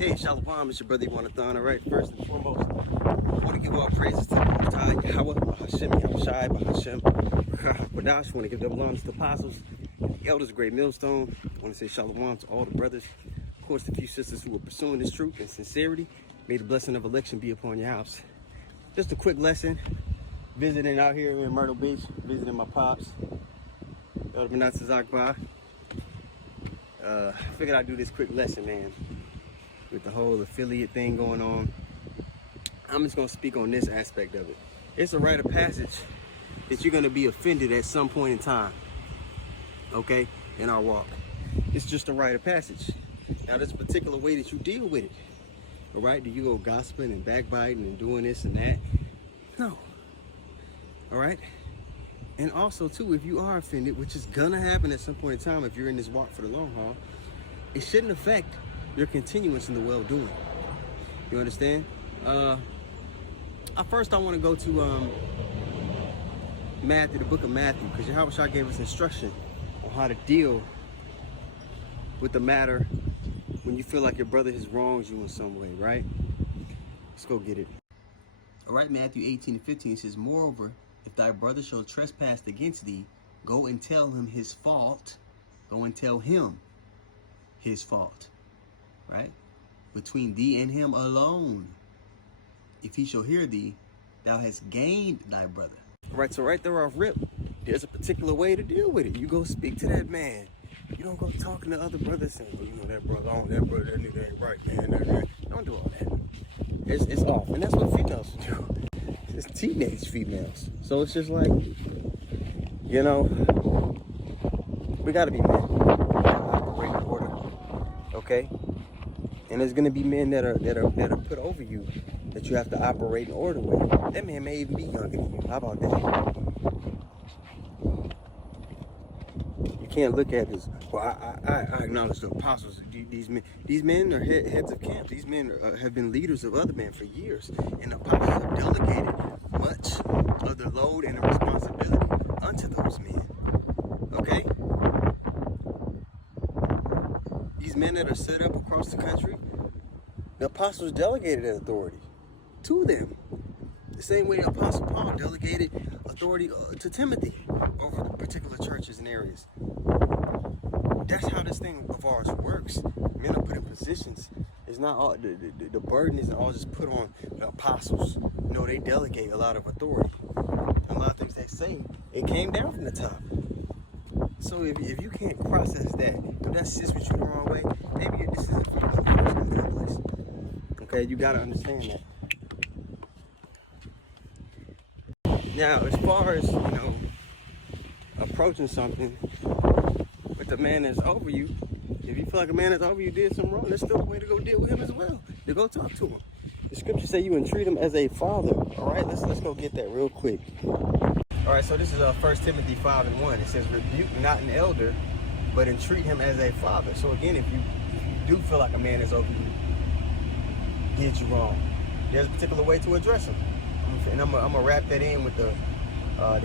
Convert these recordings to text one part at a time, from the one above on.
Hey, Shalom, it's your brother Ywanathan. All right, first and foremost, I want to give all praises to the Most High, Yahweh, Hashem, Yahushai, Hashem, Wadash. I want to give double honors to the apostles, the elders of Great Millstone. I want to say Shalom to all the brothers, of course, the few sisters who are pursuing this truth and sincerity. May the blessing of election be upon your house. Just a quick lesson, visiting out here in Myrtle Beach, visiting my pops, Elder Manasseh Zakbar. Figured I'd do this quick lesson, man, with the whole affiliate thing going on. I'm just going to speak on this aspect of it. It's a rite of passage that you're going to be offended at some point in time, okay, in our walk. It's just a rite of passage. Now, there's a particular way that you deal with it, all right? Do you go gossiping and backbiting and doing this and that? No, all right? And also, too, if you are offended, which is going to happen at some point in time if you're in this walk for the long haul, it shouldn't affect your continuance in the well-doing. You understand? First I want to go to Matthew, the book of Matthew, because Yahushua gave us instruction on how to deal with the matter when you feel like your brother has wronged you in some way, right? Let's go get it. All right, Matthew 18:15 says, "Moreover, if thy brother shall trespass against thee, go and tell him his fault. Go and tell him his fault." Right? "Between thee and him alone. If he shall hear thee, thou hast gained thy brother." All right, so right there off rip, there's a particular way to deal with it. You go speak to that man. You don't go talking to other brothers saying, well, you know, that brother, that nigga ain't right, man. Don't do all that. It's off. And that's what females do. It's teenage females. So it's just like, you know, we gotta be men. We gotta operate in order. Okay? And there's gonna be men that are put over you that you have to operate in order with. That man may even be younger than you. How about that? You can't look at this. Well, I acknowledge the apostles. These men are heads of camp. These men have been leaders of other men for years, and the apostles have delegated much of the load and the responsibility unto those men. Okay. These men that are set up across the country, the apostles delegated that authority to them. The same way the Apostle Paul delegated authority to Timothy over the particular churches and areas. That's how this thing of ours works. Men are put in positions. It's not all, the burden isn't all just put on the apostles. No, they delegate a lot of authority. A lot of things they say, it came down from the top. So if you can't process that, if that sits with you the wrong way, maybe this isn't for you in the first place. Okay, you gotta understand that. Now, as far as, you know, approaching something with the man that's over you, if you feel like a man that's over you did something wrong, there's still a way to go deal with him as well. To go talk to him. The scriptures say you entreat him as a father. All right, let's go get that real quick. All right, so this is 1 Timothy 5:1. It says, "Rebuke not an elder, but entreat him as a father." So again, if you do feel like a man is over you, did you wrong, there's a particular way to address him. And I'm gonna wrap that in with the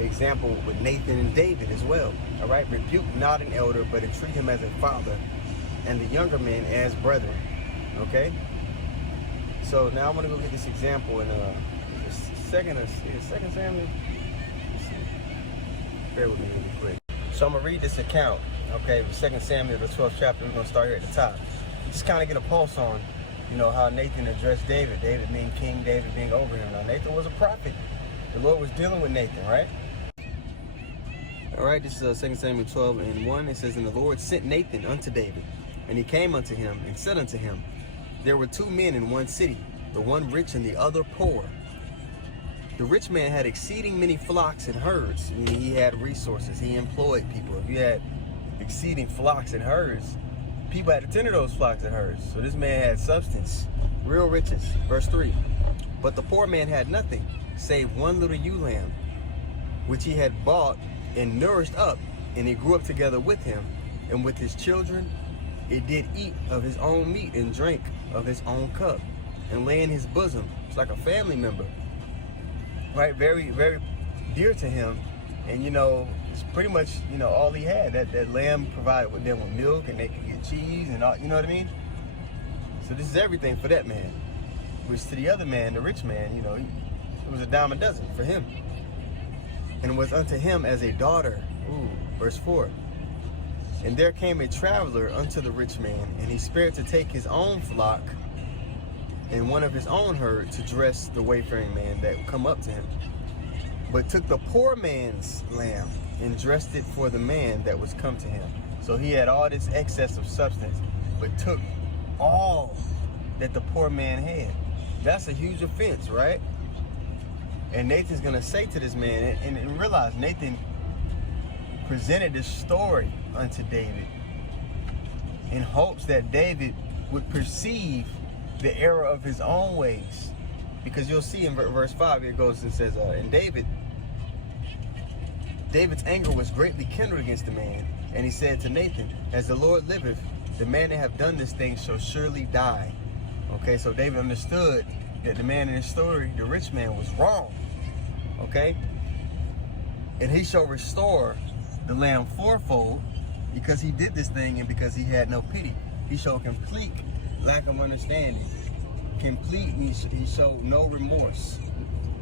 example with Nathan and David as well. All right, rebuke not an elder, but entreat him as a father, and the younger men as brethren. Okay. So now I'm gonna go get this example in Second Samuel. Bear with me really quick. So I'm gonna read this account. Okay, 2 Samuel, the 12th chapter. We're gonna start here at the top. Just kind of get a pulse on, you know, how Nathan addressed David. David being king, David being over him. Now, Nathan was a prophet. The Lord was dealing with Nathan, right? All right, this is 2 Samuel 12:1. It says, "And the Lord sent Nathan unto David, and he came unto him, and said unto him, There were two men in one city, the one rich and the other poor. The rich man had exceeding many flocks and herds," meaning he had resources, he employed people. If you had exceeding flocks and herds, people had to tend to those flocks and herds. So this man had substance, real riches. Verse 3, "But the poor man had nothing, save one little ewe lamb, which he had bought and nourished up, and he grew up together with him, and with his children it did eat of his own meat and drank of his own cup, and lay in his bosom." It's like a family member, right? Very, very dear to him. And, you know, it's pretty much, you know, all he had. That lamb provided with them with milk, and they could get cheese and all, you know what I mean? So this is everything for that man. Which to the other man, the rich man, you know, it was a dime a dozen for him. And it was unto him as a daughter. Ooh, verse 4. And there came a traveler unto the rich man, and he spared to take his own flock and one of his own herd to dress the wayfaring man that would come up to him. But took the poor man's lamb and dressed it for the man that was come to him. So he had all this excess of substance, but took all that the poor man had. That's a huge offense, right? And Nathan's gonna say to this man, and realize Nathan presented this story unto David in hopes that David would perceive the error of his own ways. Because you'll see in verse 5, here it goes and says, and David's anger was greatly kindled against the man. And he said to Nathan, as the Lord liveth, the man that have done this thing shall surely die. Okay, so David understood that the man in his story, the rich man, was wrong. Okay? And he shall restore the lamb fourfold because he did this thing and because he had no pity. He showed complete lack of understanding. He showed no remorse.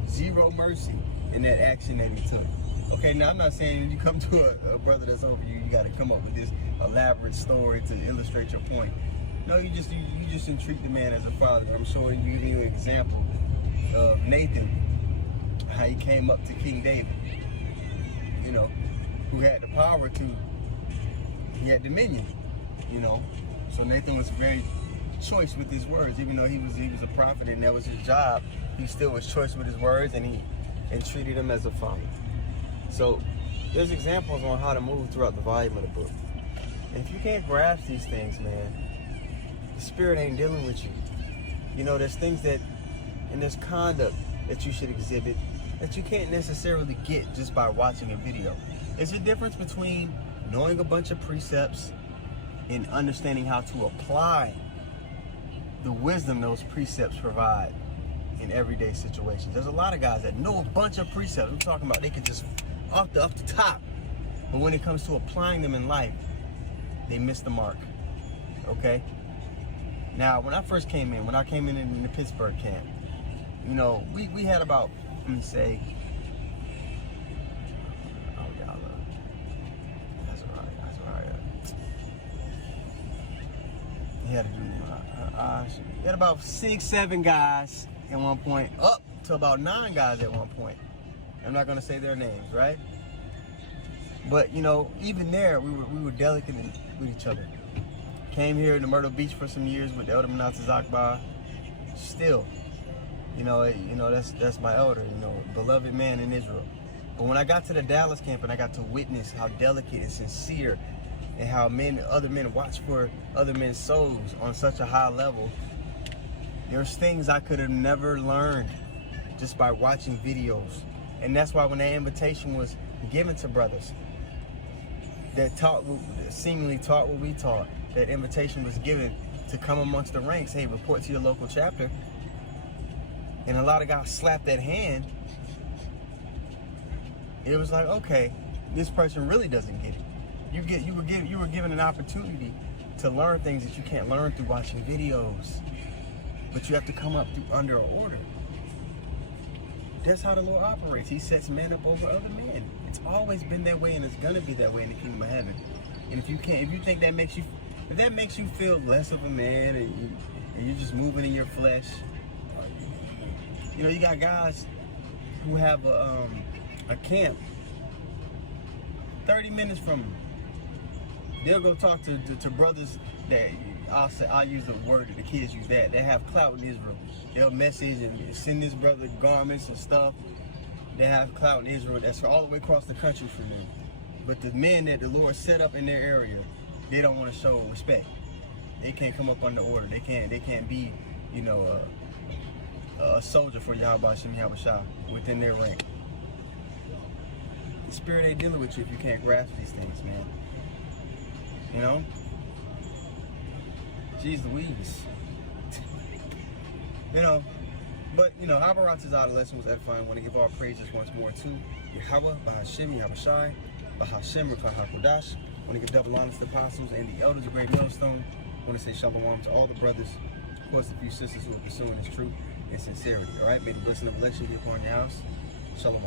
Zero mercy in that action that he took. Okay, now I'm not saying you come to a brother that's over you, you got to come up with this elaborate story to illustrate your point. No, you just entreat the man as a father. I'm showing you an example of Nathan, how he came up to King David, you know, who had the power to, he had dominion, you know. So Nathan was very choice with his words, even though he was a prophet and that was his job. He still was choice with his words, and he treated him as a father. So there's examples on how to move throughout the volume of the book. And if you can't grasp these things, man, the Spirit ain't dealing with you. You know, there's things that, and there's conduct that you should exhibit that you can't necessarily get just by watching a video. There's a difference between knowing a bunch of precepts and understanding how to apply the wisdom those precepts provide in everyday situations. There's a lot of guys that know a bunch of precepts. I'm talking about they could just off the top. But when it comes to applying them in life, they miss the mark. Okay? Now, when I first came in, the Pittsburgh camp, you know, we had about, let me say, he had to do he had about 6-7 guys at one point, up to about 9 guys at one point. I'm not gonna say their names, right? But you know, even there, we were delicate with each other. Came here to Myrtle Beach for some years with Elder Manasseh Akbar. Still, you know that's my elder, you know, beloved man in Israel. But when I got to the Dallas camp and I got to witness how delicate and sincere and how other men watch for other men's souls on such a high level, there's things I could have never learned just by watching videos. And that's why when that invitation was given to brothers that seemingly taught what we taught, that invitation was given to come amongst the ranks, hey, report to your local chapter. And a lot of guys slapped that hand. It was like, okay, this person really doesn't get it. You were given an opportunity to learn things that you can't learn through watching videos. But you have to come up under an order. That's how the Lord operates. He sets men up over other men. It's always been that way, and it's gonna be that way in the kingdom of heaven. And if you think that makes you feel less of a man, and you're just moving in your flesh, you know, you got guys who have a camp 30 minutes from them. They'll go talk to brothers that I'll use the word that the kids use, that have clout in Israel. They'll message and send this brother garments and stuff. They have clout in Israel that's all the way across the country from them. But the men that the Lord set up in their area, they don't want to show respect. They can't come up under order. They can't be, you know, a soldier for Yahweh Shem Yahweh within their rank. The Spirit ain't dealing with you if you can't grasp these things, man. You know? Jeez Louise. You know, but, you know, Abarat's adolescent was edifying. I want to give all praises once more to Yahweh, Bahashem, Yahweh Shai, Bahashem, Rakah HaKodash. I want to give double honors to the apostles and the elders of Great Millstone. I want to say shalom to all the brothers course, a few sisters who are pursuing this truth and sincerity. All right, may the blessing of election be upon your house. Shalom.